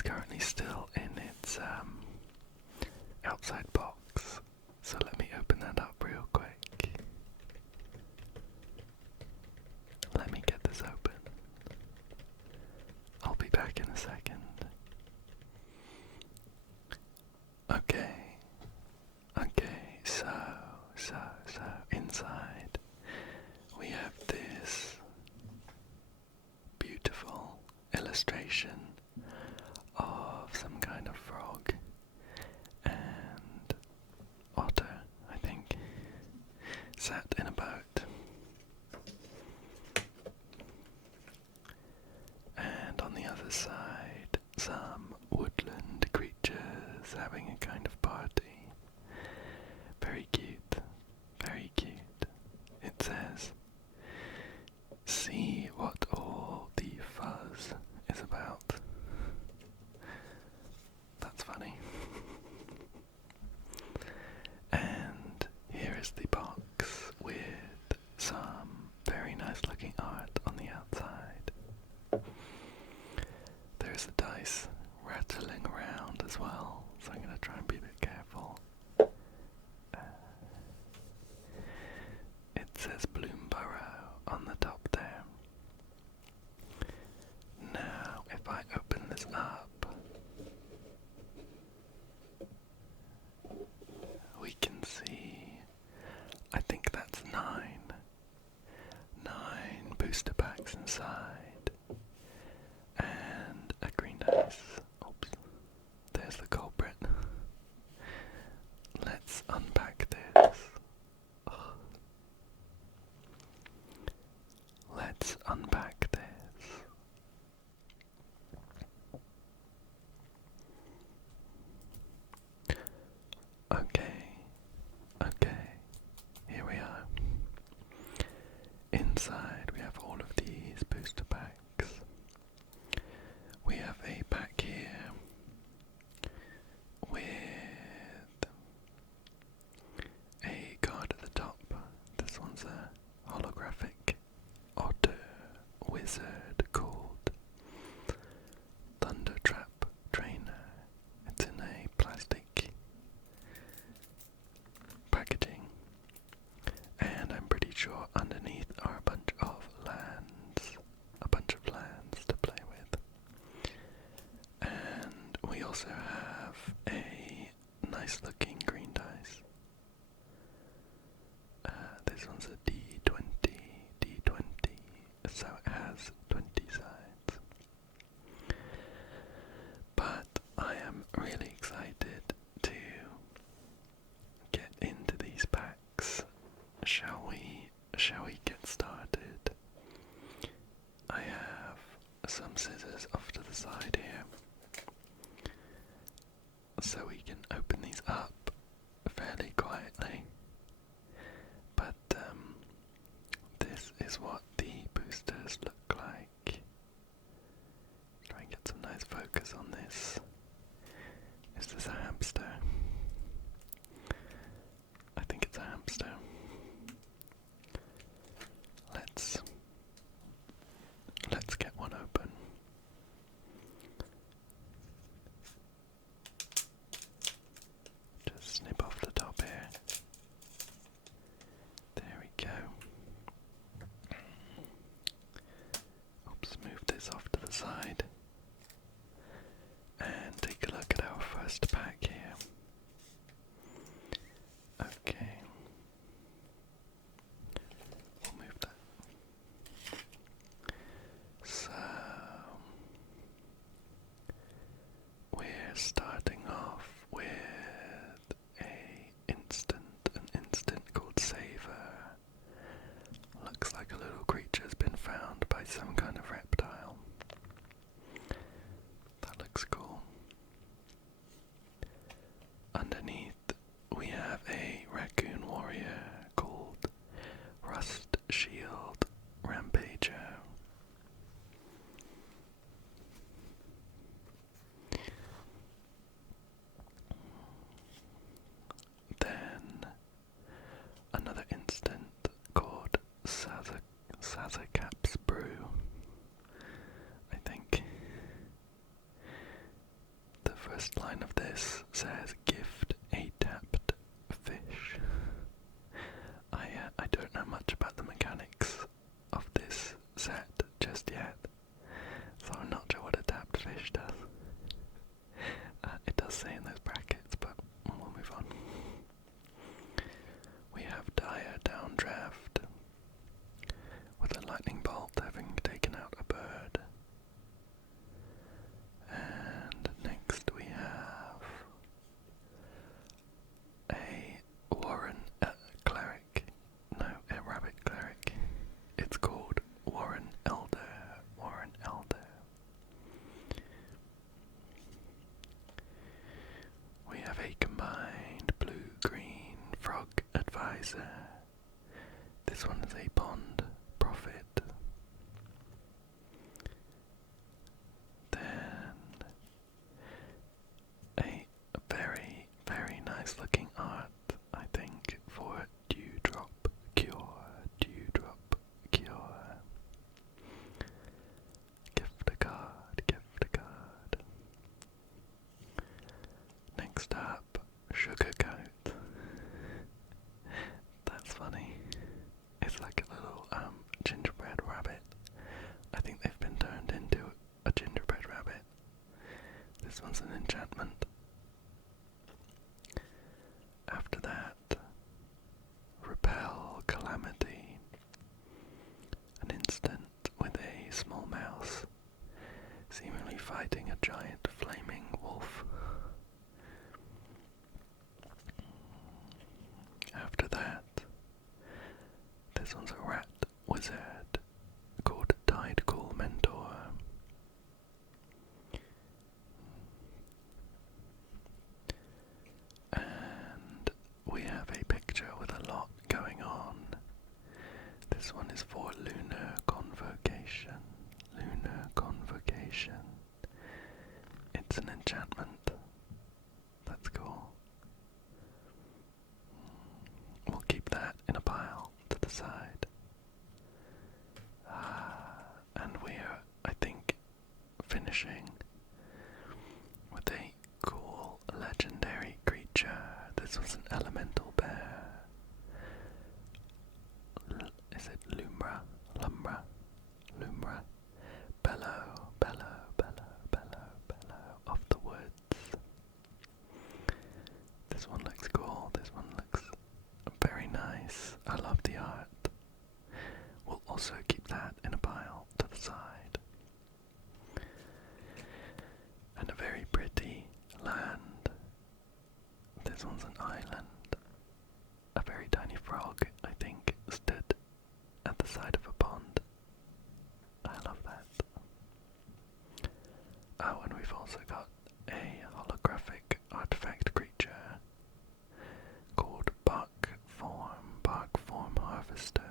it's currently still in its outside box, so let me open that up real quick. Let me get this open. I'll be back in a second. Okay, so inside we have this beautiful illustration of some kind of frog and otter, I think, sat in a boat. And on the other side, some woodland creatures having a kind of party. Very cute, very cute. It says, "See what all the fuzz is about." That's funny. And here is the box with some very nice looking art on the outside. There's the dice rattling around as well, so I'm going to try and be a bit careful. It says Bloomburrow on the top there. Now, if I open this up, we can see, I think that's 9 booster packs inside, and a green dice. Oops, there's the culprit. Let's unpack this. Let's unpack this. Okay, here we are. Inside we have all of these booster packs. We have a pack here with a card at the top. This one's a holographic otter wizard called Thunder Trap Trainer. It's in a plastic packaging, and I'm pretty sure underneath are a bunch of lands to play with. And we also have a nice looking green dice. This one's a D20, so it has 20 sides. But I am really excited to get into these packs. Shall we get started? I have some scissors off to the side here, so we can open these up fairly quietly. But this is what the boosters look like. Try and get some nice focus on this. Is this a hamster? I think it's a hamster. Let's get one open. Just snip off the top here. There we go. Oops, move this off to the side. And take a look at our first pack here. Okay. We'll move that. So, we're starting off with an instant called Savor. Looks like a little creature's been found by some kind of reptile. That looks cool. Underneath we have a raccoon warrior called Rust Shield Rampager. first line of this says, gift a tapped fish. I don't know much about the mechanics of this set just yet, so I'm not sure what a tapped fish does. It does say in those brackets, but we'll move on. We have dire downdraft, with a lightning bolt having taken out a bird. And next we have a Warren cleric. No, a rabbit cleric. It's called Warren Elder. Warren Elder. We have a combined blue-green frog advisor. This one is a pond prophet. Then a very, very nice looking art, I think, for Dewdrop Cure. Dewdrop Cure. Gift a card, gift a card. Next up, Sugar Coat. That's funny. It's like a little gingerbread rabbit. I think they've been turned into a gingerbread rabbit. This one's an enchantment. After that, Repel Calamity. An instant with a small mouse, seemingly fighting a giant flaming wolf. After that, this one's a rat wizard called Tide Cool Mentor. And we have a picture with a lot going on. This one is for Lunar Convocation. Lunar Convocation. It's an enchantment. That's cool. We'll keep that in a pile to the side. And we are, I think, finishing with a cool legendary creature. This was an elemental bear. Is it Lumbra? Lumbra? Lumbra? Bellow, bellow, bellow, bellow, bellow of the woods. This one looks cool. This one looks very nice. I love the art. We'll also keep that in a pile to the side. And a very pretty land. This one's an island. A very tiny frog, I think, stood at the side of a pond. I love that. Oh, and we've also got a holographic artifact creature called Bark Form Harvester.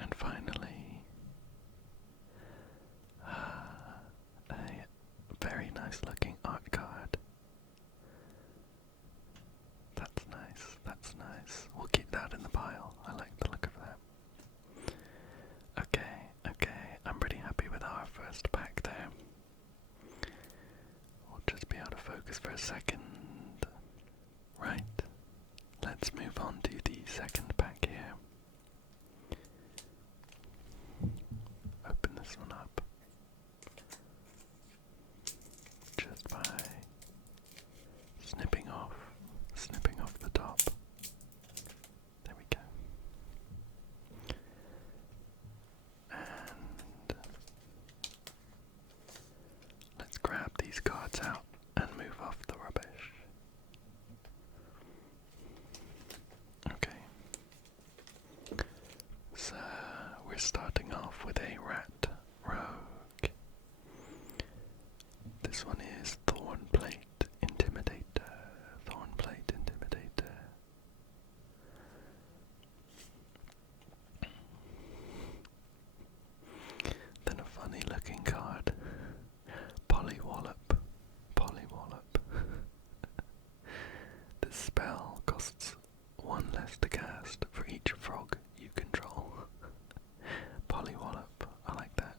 And finally, a very nice looking art card. That's nice, that's nice. We'll keep that in the pile. I like the look of that. Okay, I'm pretty happy with our first pack there. We'll just be out of focus for a second. Right, let's move on to the second pack here. Open this one up. Just by snipping off the top. There we go. And let's grab these cards out and move off the rubbish. Okay. So we're starting off with a rat rogue. This one is Thornplate Intimidator. Thornplate Intimidator. Then a funny looking card. Pollywallop. Pollywallop. This spell costs one less to cast for each frog you control. Pollywallop. I like that.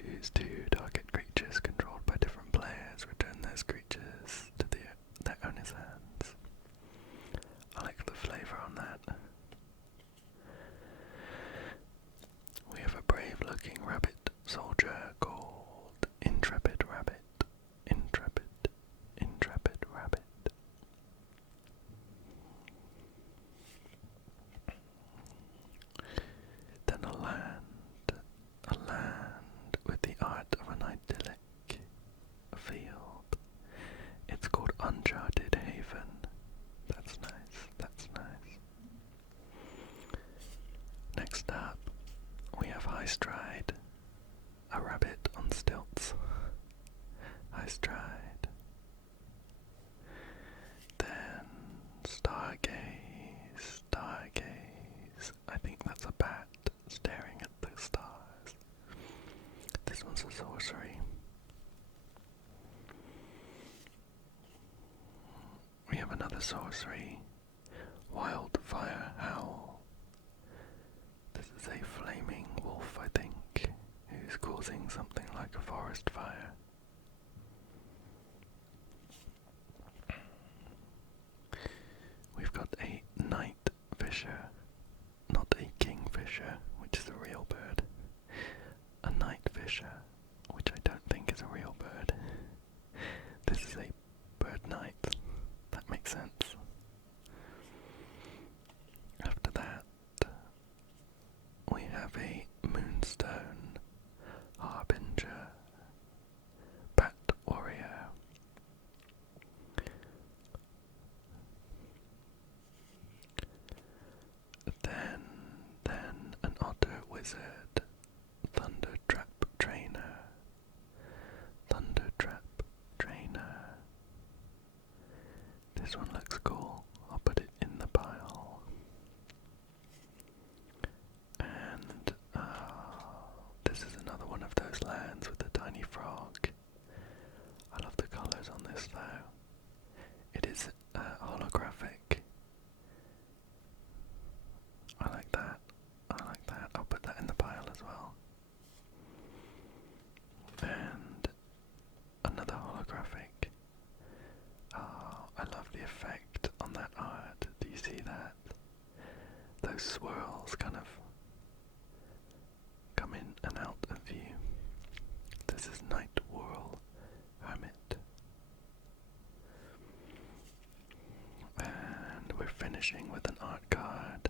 Choose to target creatures controlled by different players. Return those creatures to their owner's hands. I like the flavour on that. We have a brave-looking rabbit soldier called Intrepid Rabbit. Intrepid Rabbit. Then a land with the art of an idyllic field. It's called Uncharted Haven. That's nice. Next up, we have High Stride, a rabbit on stilts. High Stride. Then Stargaze. I think that's a bat staring at the stars. This one's a sorcery. We have another sorcery. Wildfire Howl. This is a flaming wolf, I think, who's causing something like a forest fire. We've got a night fisher, not a kingfisher, which is a real bird. A night fisher, which I don't think is a real bird. This is a bird night. That makes sense. After that, we have a moonstone harbinger, bat warrior. Then an otter wizard, thunder trap trainer. This one looks cool. I'll put it in the pile. And this is another one of those lands with a tiny frog. I love the colours on this though. It is holographic. I like that. I'll put that in the pile as well. And another holographic. Oh, I love the effect on that art. Do you see that? Those swirls kind of come in and out of view. This is Night Whirl Hermit. And we're finishing with an art card.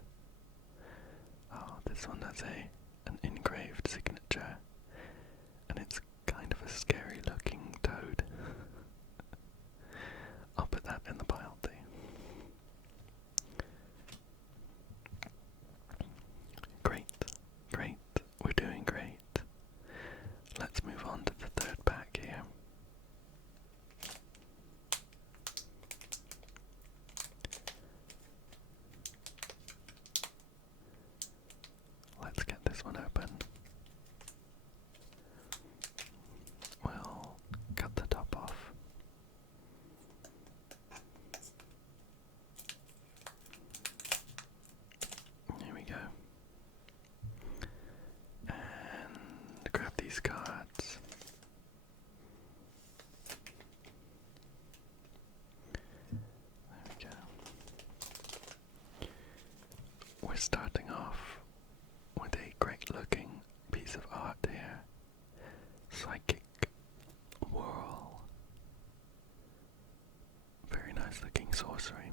Oh, this one has an engraved signature, and it's kind of a scary looking toad. I'll put that in the pile too. Great. We're doing great. Let's move on to the third pack here. Let's get this one open. We'll cut the top off. Here we go. And grab these cards. There we go. We're starting off with a great looking piece of art here. Psychic Whirl. Very nice looking sorcery.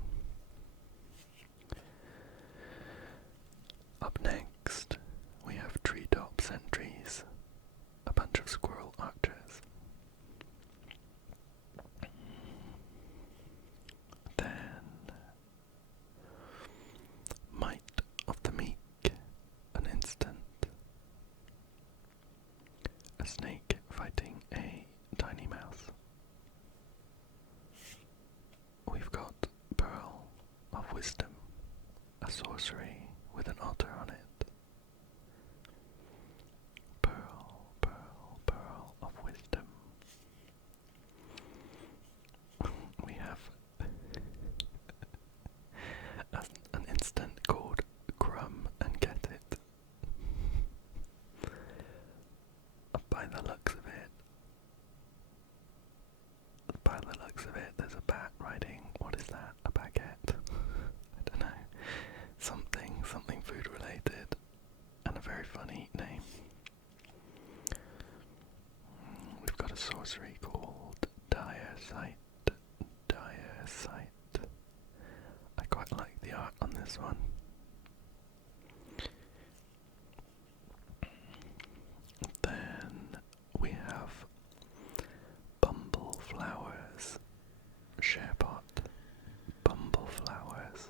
Up next, we have treetop sentries, a bunch of squirrel archers. Then, Might of the Meek, an instant. A snake fighting a tiny mouse. We've got Pearl of Wisdom, a sorcery with an otter on it. Pearl of Wisdom. We have an instant called Crumb and Get It. By the looks of it, there's a bat riding, what is that, a baguette? I don't know, something food related, and a very funny name. We've got a sorcery called Dire Sight. I quite like the art on this one. Then we have Bumbleflowers Sharepot. Bumbleflowers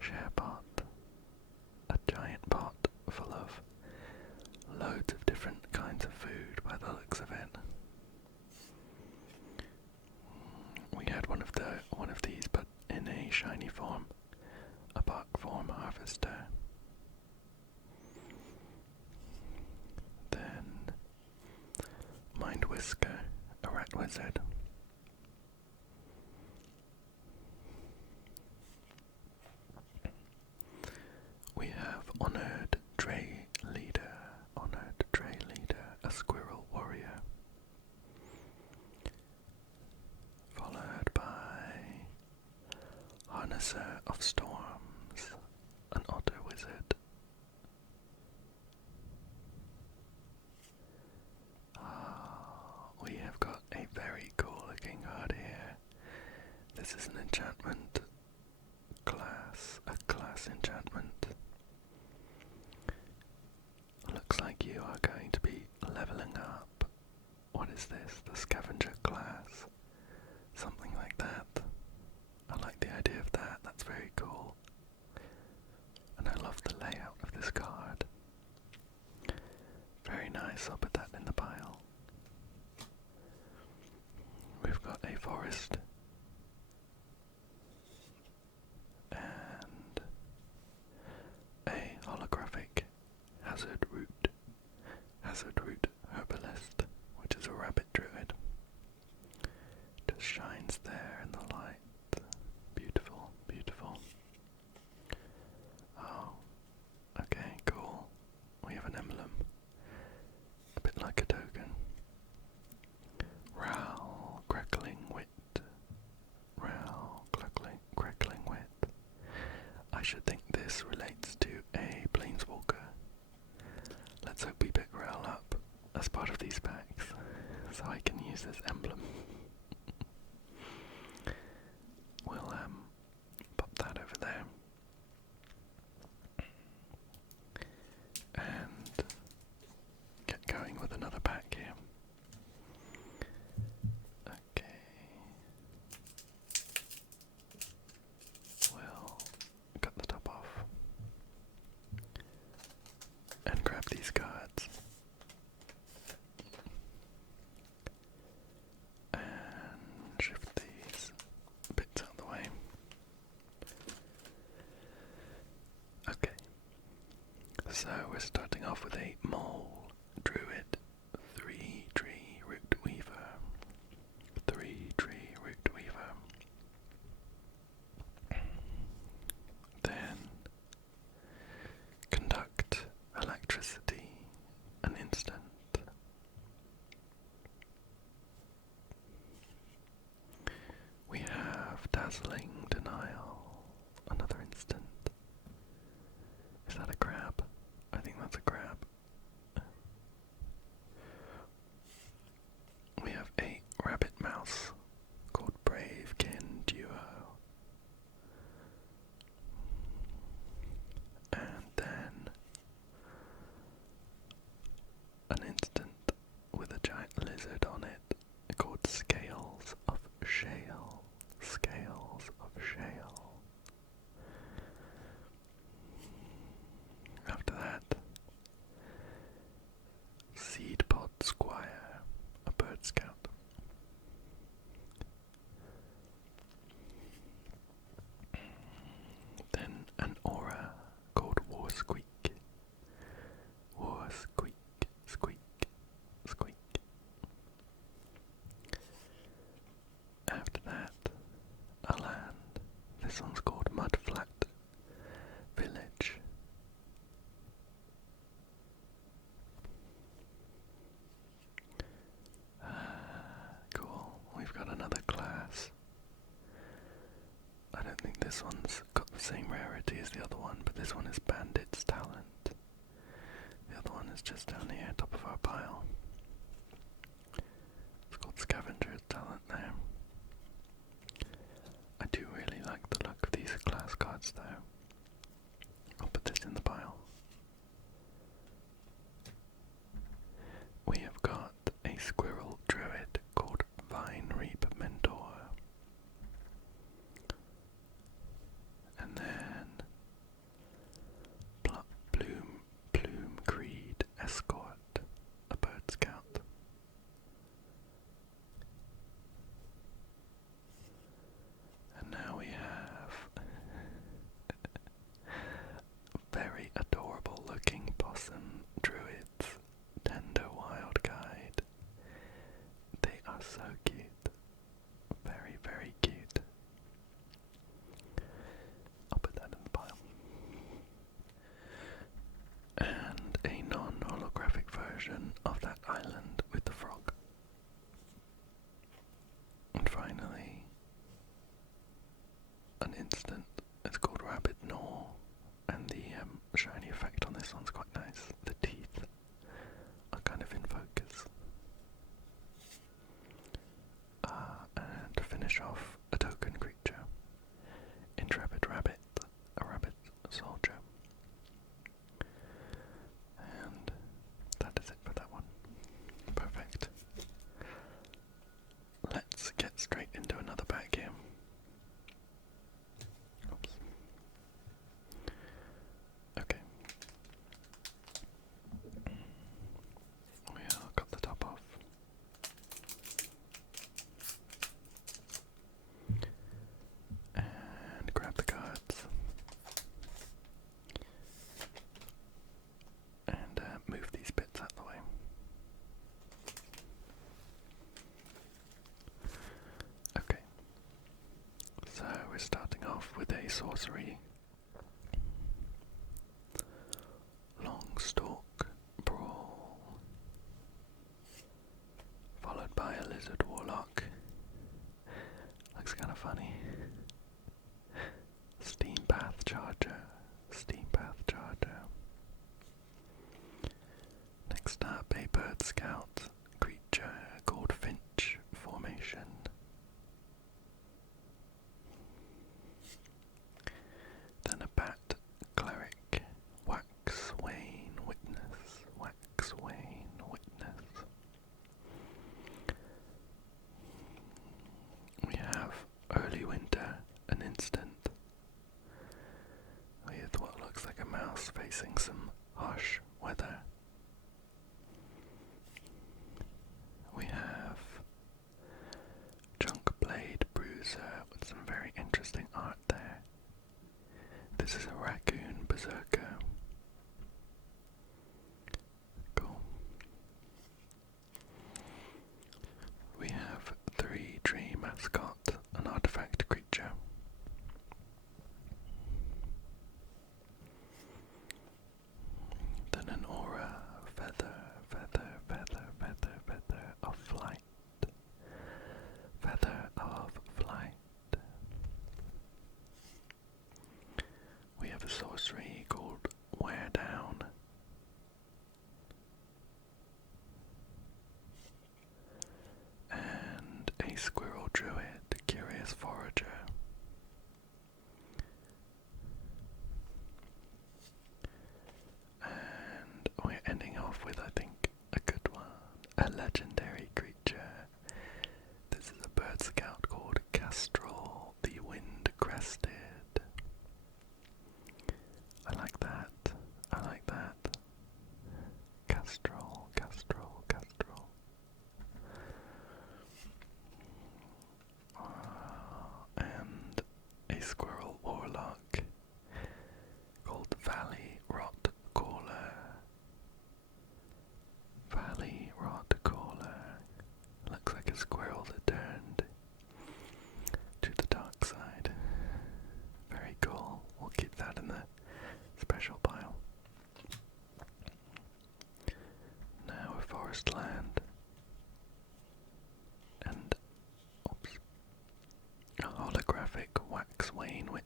Sharepot. A giant pot full of loads of different kinds of food by the looks of it. We had one of these, but in a shiny form, a bark form harvester. Then Mind Whisker, a rat wizard. We have Honored Tray Leader, a squirrel warrior. Followed by Harnesser of Storms, an otter wizard. We have got a very cool looking card here. This is an enchantment class, a class enchantment. Looks like you are going to be leveling up. What is this? The scavenger class? Something like that. I like the idea of that, that's very cool. And I love the layout of this card. Very nice, I'll put that in the pile. We've got a forest. And a holographic hazard root herbalist, which is a rabbit druid. Just shines there in the light. Beautiful, beautiful. Oh, okay, cool. We have an emblem. A bit like a token. Rowl, crackling wit. I should think this relates to a planeswalker. Let's hope we pick Rowl up as part of these packs, so I can use this emblem. We'll pop that over there. And get going with another pack here. Okay. We'll cut the top off. And grab these cards. And shift these bits out of the way. Okay. So we're starting off with a Mole Druid 3-tree Root Weaver. 3-tree Root Weaver. Then Conduct Electricity, an instant. We have Dazzling Denial, another instant. Is that a crab? I think that's a crab. We have a rabbit mouse called Bravekin Duo. And then an instant with a giant lizard on it called Scales of Shale. Scales of class. I don't think this one's got the same rarity as the other one, but this one is Bandit's Talent. The other one is just down here, top of our pile. It's called Scavenger's Talent there. I do really like the look of these class cards though. I'll put this in the pile. We have got a squirrel druid called Vine Reap Mentor. And then Plume Creed Escort, a bird scout. And now we have very adorable looking possum druids, Tender Wild Guide. They are so cute. Very, very cute. I'll put that in the pile. And a non-holographic version of that island with the frog. And finally, an instant. It's called Rapid Gnaw, and the shiny effect on this one's quite nice. The teeth are kind of in focus. And to finish off, a token creature, Intrepid Rabbit, a rabbit soldier. And that is it for that one. Perfect. Let's get straight into another pack here. Oops. Okay. We got the top off. And grab the cards. And move these bits out of the way. Okay. So we're starting off with a sorcery. Longstalk Brawl. Followed by a Lizard Warlock. Looks kind of funny. Steam Path Charger. Next up, a Bird Scout creature called Finch Formation. Then a Bat Cleric, Waxwane Witness. We have Early Winter, an instant, with what looks like a mouse facing some harsh weather. We have Junk Blade Bruiser with some very interesting art there. This is a raccoon berserker. Cool. We have 3-Tree Mascot, an artifact creature. Then an Aura, Feather of Flight. We have a sorcery called Wear Down. And a Squirrel Druid, Curious Forager. And we're ending off with, I think, a good one. A legendary creature. This is a bird scout called Castrol, the Wind Crested. I like that. Castrol. And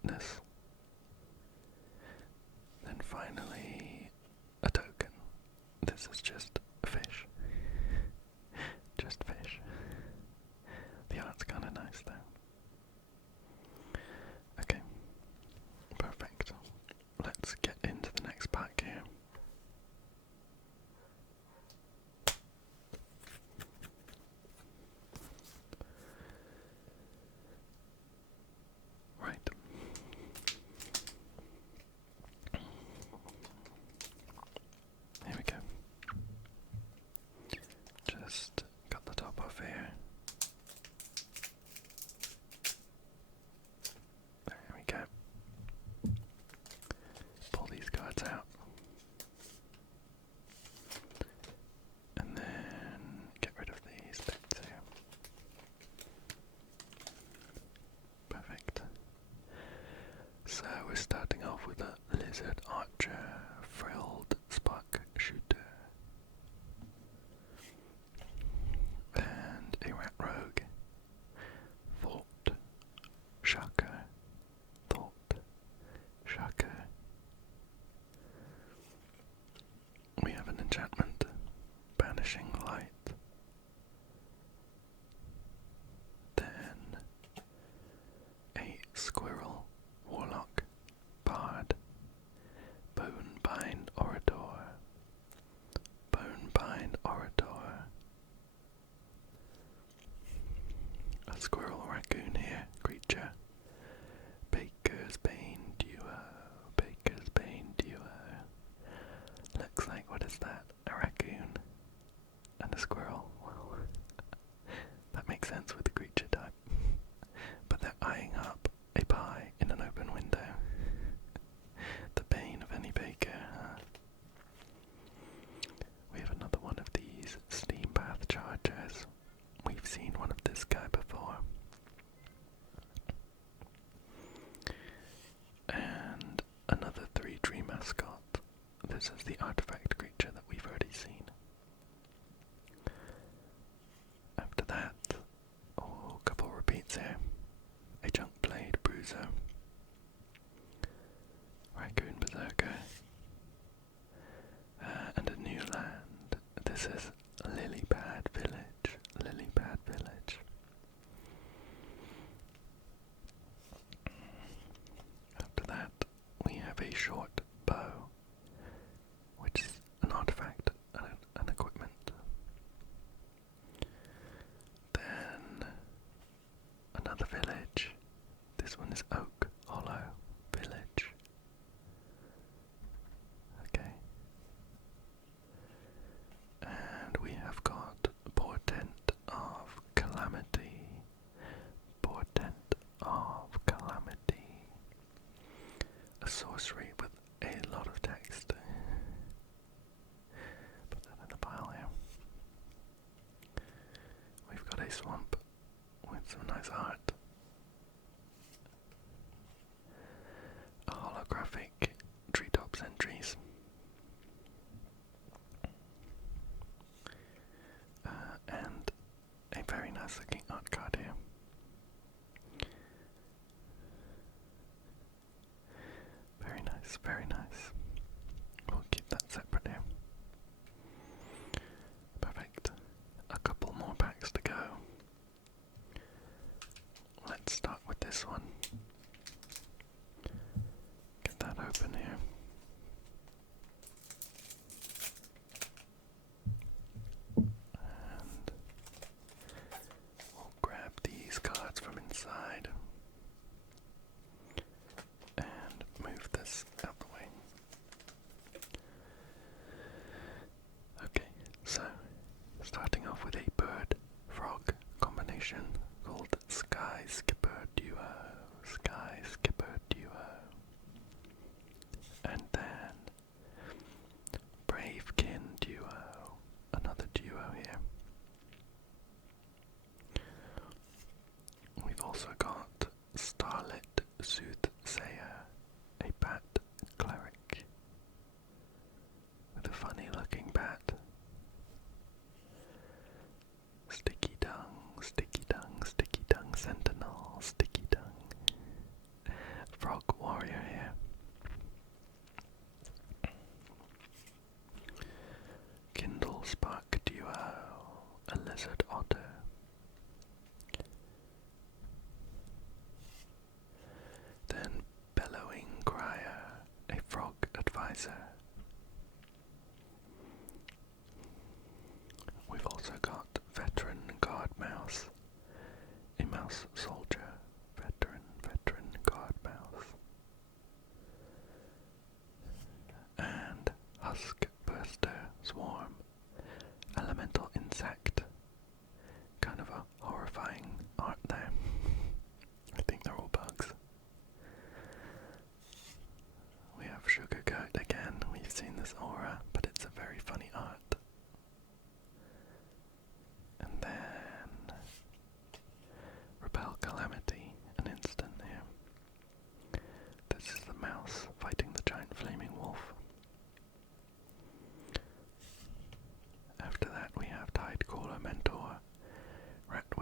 witness. Then finally, a token. This is just a fish. Just fish. The art's kind of nice though. Okay, perfect. Let's get into the next pack here. Right. Here we go. Just cut the top off here. There we go. Pull these cards out. And then get rid of these bits here. Perfect. So we're starting off with a lizard archer, frilled spark shooter, and a rat rogue, thought shocker, thought shocker. We have an enchantment, banishing light. Then a squirrel, warlock, bard, bone-bind orator, bone-bind orator. A squirrel raccoon here, creature. Baker's Bane duo, Baker's Bane duo. Looks like, what is that? A raccoon and a squirrel. Well, that makes sense with the creature type. But they're eyeing up a pie in an open window. The bane of any baker, huh? We have another one of these steam bath chargers. We've seen one of this guy before. And another 3-tree mascot. This is the artifact creature that we've already seen. After that, a couple repeats here. A junk blade bruiser, raccoon berserker, and a new land. This is Lilypad Village. Lilypad Village. After that, we have a short bow, which is an artifact and an equipment. Then another village. This one is Oak Hollow Village. Okay. And we have got Portent of Calamity. Portent of Calamity. A sorcery with a lot of text. Put that in a pile here. We've got a swamp with some nice art. A holographic treetop sentries. And a very nice looking art card here. Very nice, very nice. We'll keep that separate here. Perfect. A couple more packs to go. Let's start with this one. Get that open here. And we'll grab these cards from inside and move this out the way. Okay, so starting off with a bird-frog combination called Sky Skipper Duo. Sky Skipper Duo. And then Bravekin Duo. Another duo here. We've also got Starlit Soothsayer, a bat cleric with a funny looking bat. Sticky tongue, sticky tongue, sticky tongue sentinel, sticky tongue.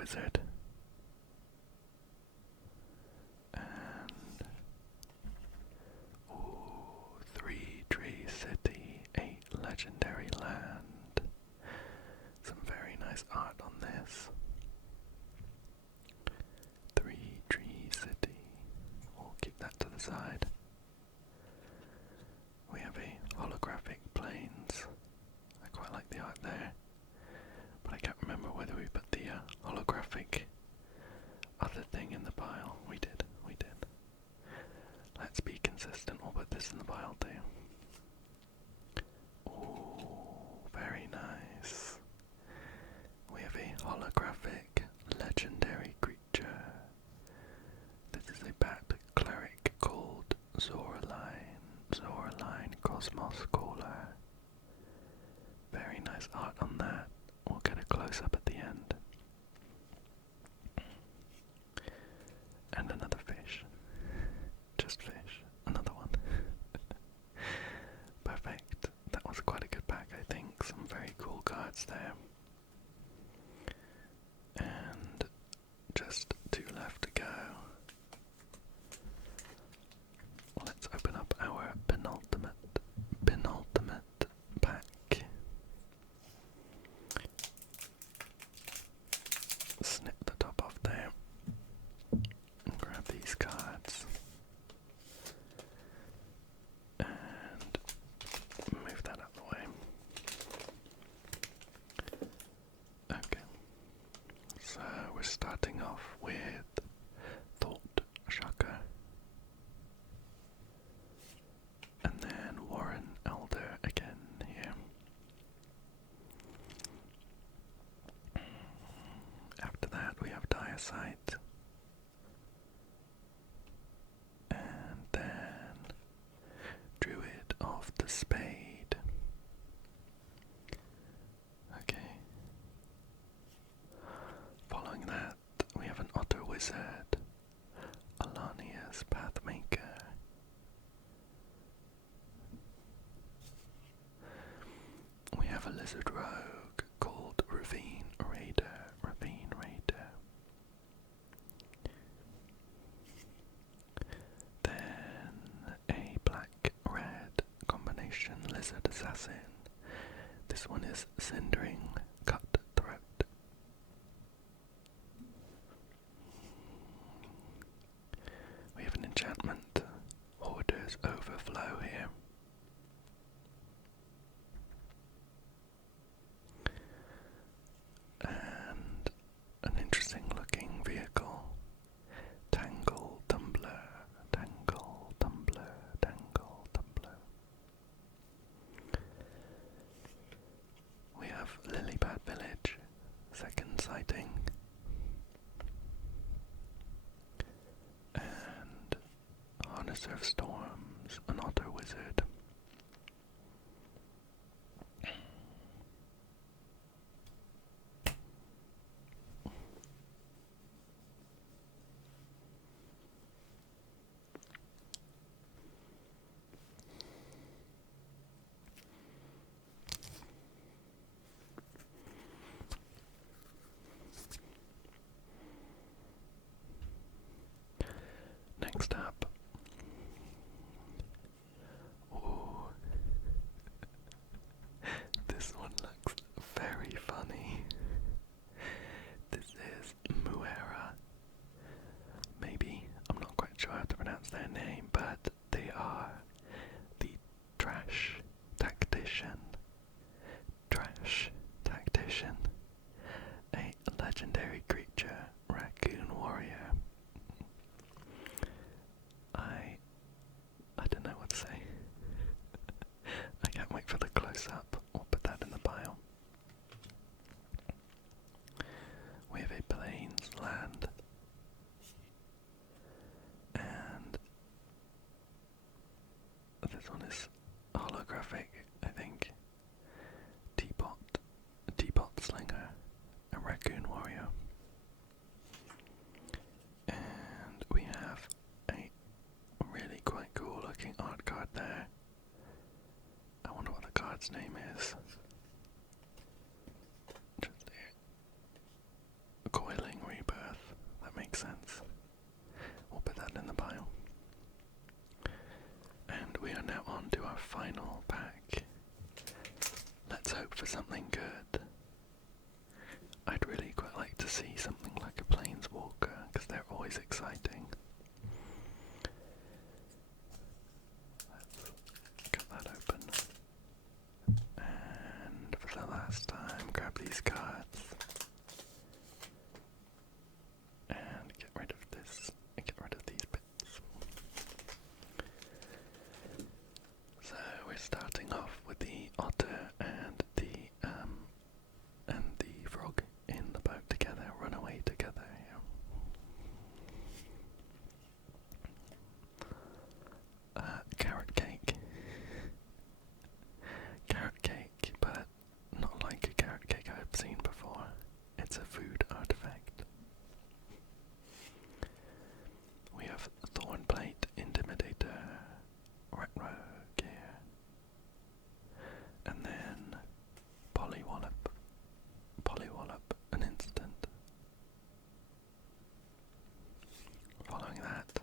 wizard. And 3 tree city, 8 legendary land. Some very nice art on this. 3 tree city. We'll keep that to the side. We have a holographic plains. I quite like the art there, but I can't remember whether we put the holographic other thing in the pile. We did. Let's be consistent, we'll put this in the pile too. Oh, very nice. We have a holographic legendary creature. This is a bat cleric called Zoraline Cosmos Caller. Very nice art on that. We'll get a close up at the end. And another fish. Just fish. Another one. Perfect. That was quite a good pack, I think. Some very cool cards there. And just 2 left to go. Let's open up our penultimate pack. Snip the top off there. And grab these cards. And move that out of the way. Okay. So we're starting off with Thought Shocker. And then Warren Elder again here. After that we have Diasight. And then Druid of the Spade. Okay. Following that we have an Otter Wizard. Alania's Pathmaker. We have a Lizard Rogue called Ravine Raider. Then a black-red combination Lizard Assassin. This one is Cindering Cutthroat. We have an enchantment, Hoarder's Overflow here. And an interesting looking vehicle, Tangle Tumbler. We have Lilybad Village, second sighting. And Harnesser of Storms, an Otter Wizard. Next up, this one looks very funny. This is Muera. Maybe, I'm not quite sure how to pronounce their name, but they are the Trash Tactician. A legendary creature, Raccoon Warrior. I don't know what to say. I can't wait for the close-up. We'll put that in the pile. We have a Plains land. And this one is holographic, I think. Teapot Slinger, a Raccoon Warrior. And we have a really quite cool looking art card there. I wonder what the card's name is. Just there. Coiling something good. I'd really quite like to see something like a planeswalker, because they're always exciting. Let's cut that open. And for the last time, grab these cards. And get rid of this, and get rid of these bits. So we're starting off with the otter and the frog in the boat together, run away together. Carrot cake. Carrot cake, but not like a carrot cake I've seen before. It's a food artifact. We have Thornplate, Intimidator, Retro Gear, and then Pollywallop, an instant. Following that,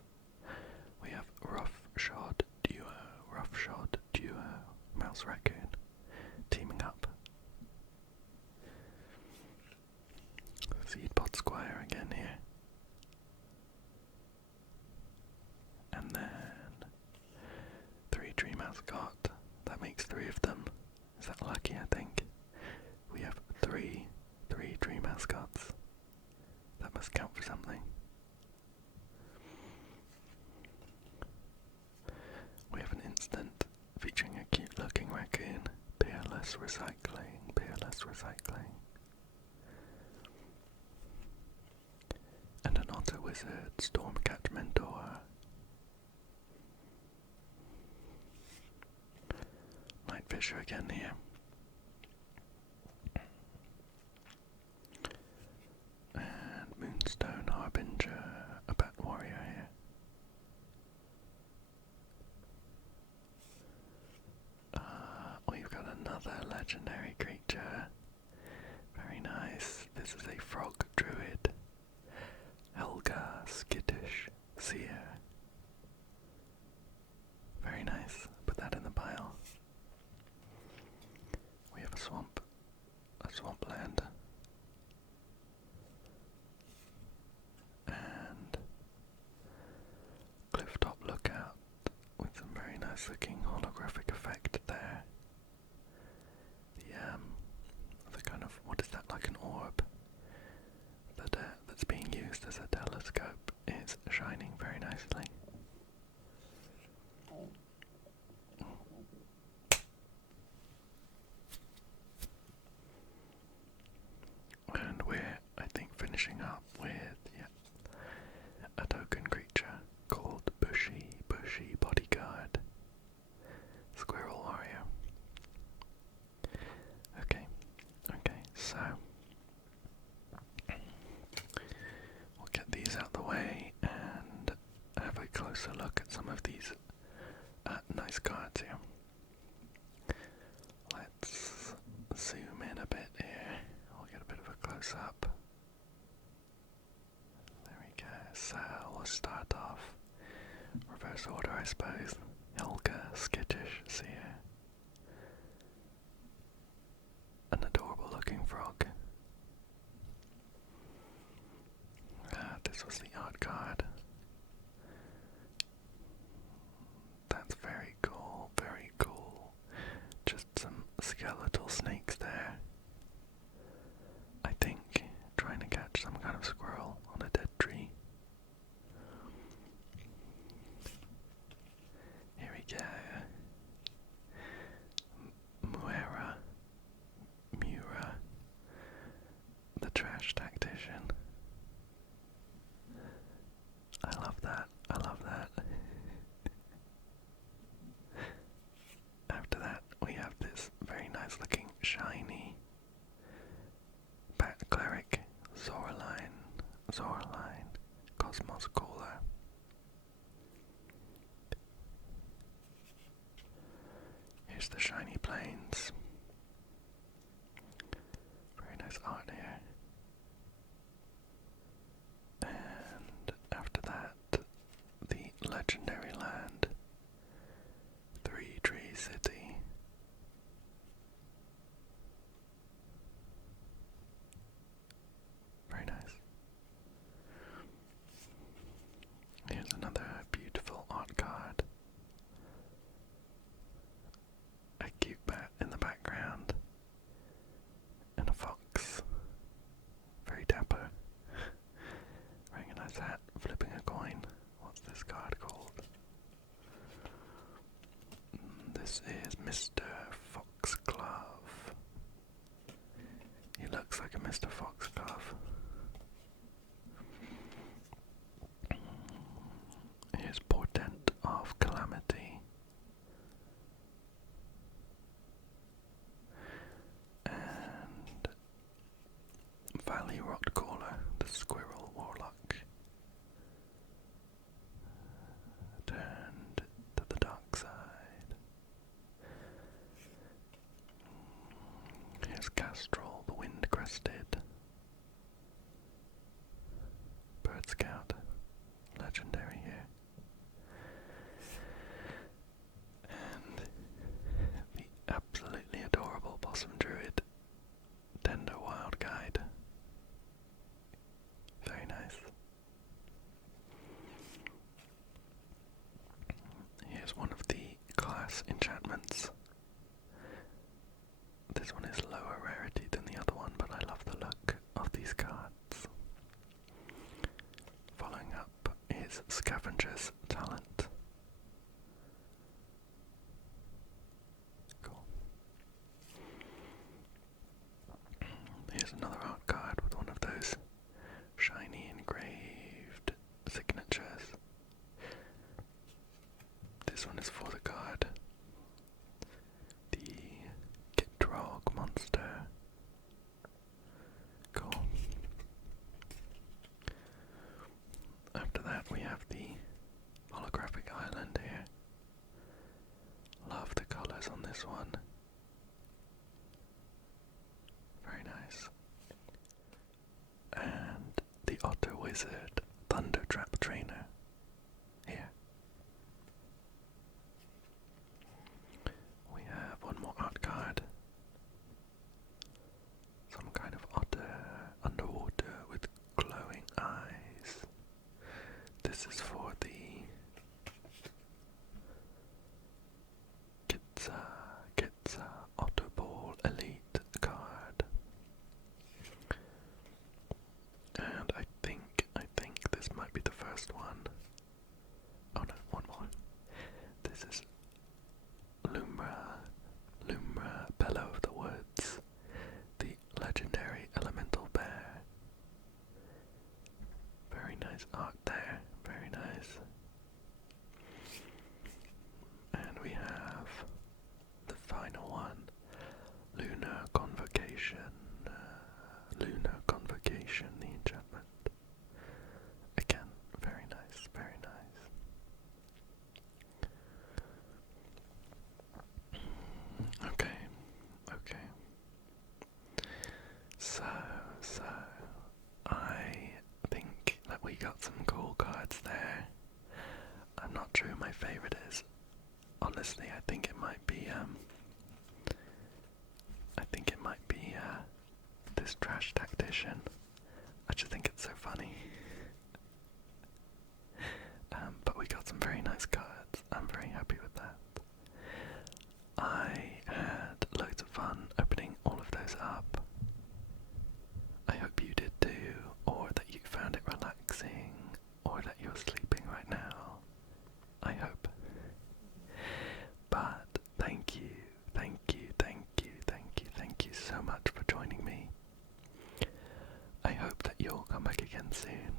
we have Roughshod Duo, Mouse Raccoon, teaming up. Seedpod Squire again here. And then 3 Tree Mascot. That makes 3 of them. Is that lucky, I think? We have three Tree Mascots. That must count for something. We have an instant featuring a cute looking raccoon. Peerless Recycling. And an Otter Wizard, Stormcat Mentor. Night Fisher again here. And Moonstone Harbinger, a Bat Warrior here. We've got another legendary creature. Very nice. This is a Frog Druid. Helga Skittish Seer. Very nice. Put that in the pile. We have a swampland. And Clifftop Lookout with some very nice looking holographic effect there. The kind of, what is that, like an orb that's being used as a telescope is shining very nicely. And we're, I think, finishing up with a token creature called Bushy Bodyguard, Squirrel Warrior. Okay, so we'll get these out the way and have a closer look at some of these nice cards here. Let's zoom in a bit here. We'll get a bit of a close-up. There we go. So we'll start off reverse order, I suppose. Helga Skittish Seer. An adorable looking frog. This was the art card. That's very cool, very cool. Just some skeletal snakes there. I think trying to catch some kind of squirrel on a dead tree. Here we go. Mura, the trash tactician. I love that. After that, we have this very nice looking shiny Bat Cleric, Zoraline, Cosmos Caller. Here's the shiny plains. Very nice art here. And after that, the legendary land, 3 Tree City. Red Scout. Legendary here. And the absolutely adorable Possum Druid. Tender Wild Guide. Very nice. Here's one of the class enchantments. This one is lower rarity than the other one, but I love the look of these cards. Following up is Scavenger's Talent. Cool. Here's another art card with one of those shiny engraved signatures. This one is for the card. The Gitrog monster. Cool. After that we have the holographic island here. Love the colours on this one. Very nice. And the Otter Wizard Thundertrap Trainer here. We have one more art card. Some kind of otter underwater with glowing eyes. This is for the Kitsa Otter Ball Elite card. And I think this might be the first one. Oh no, one more. This is Lumbra, Bellow of the Woods, the legendary elemental bear. Very nice art there, very nice. And we have the final one, Lunar Convocation, the enchantment. Again, very nice, very nice. Okay. So, I think that we got some cool cards there. I'm not sure who my favorite is. Honestly, I think it might be, this Trash Tactician. I just think it's so funny. But we got some very nice cards. I'm very happy with that. I had loads of fun opening all of those up. I hope you did too, or that you found it relaxing, or that you're sleeping right now. I hope. But thank you so much for joining me. I hope that you'll come back again soon.